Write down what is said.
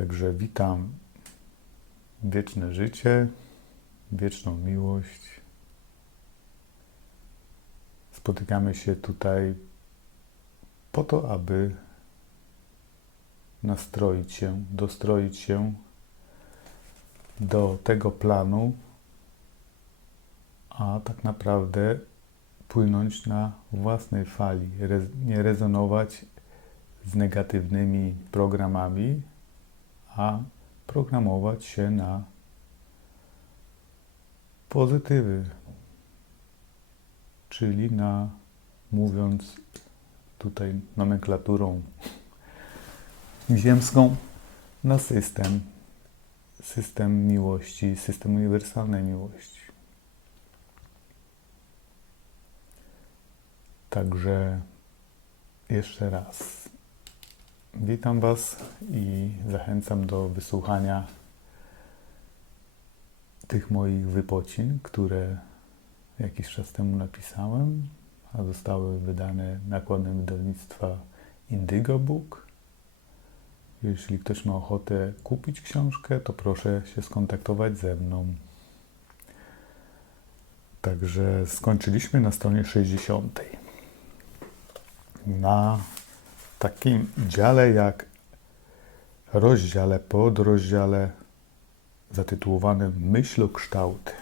Także witam wieczne życie, wieczną miłość. Spotykamy się tutaj po to, aby nastroić się, dostroić się do tego planu, a tak naprawdę płynąć na własnej fali, nie rezonować z negatywnymi programami, a programować się na pozytywy, czyli na, mówiąc tutaj nomenklaturą ziemską, na system, system miłości, system uniwersalnej miłości. Także jeszcze raz witam Was i zachęcam do wysłuchania tych moich wypocin, które jakiś czas temu napisałem, a zostały wydane nakładem wydawnictwa Indigo Book. Jeśli ktoś ma ochotę kupić książkę, to proszę się skontaktować ze mną. Także skończyliśmy na stronie 60. Na takim dziale jak rozdziale, podrozdziale zatytułowanym Myślokształty.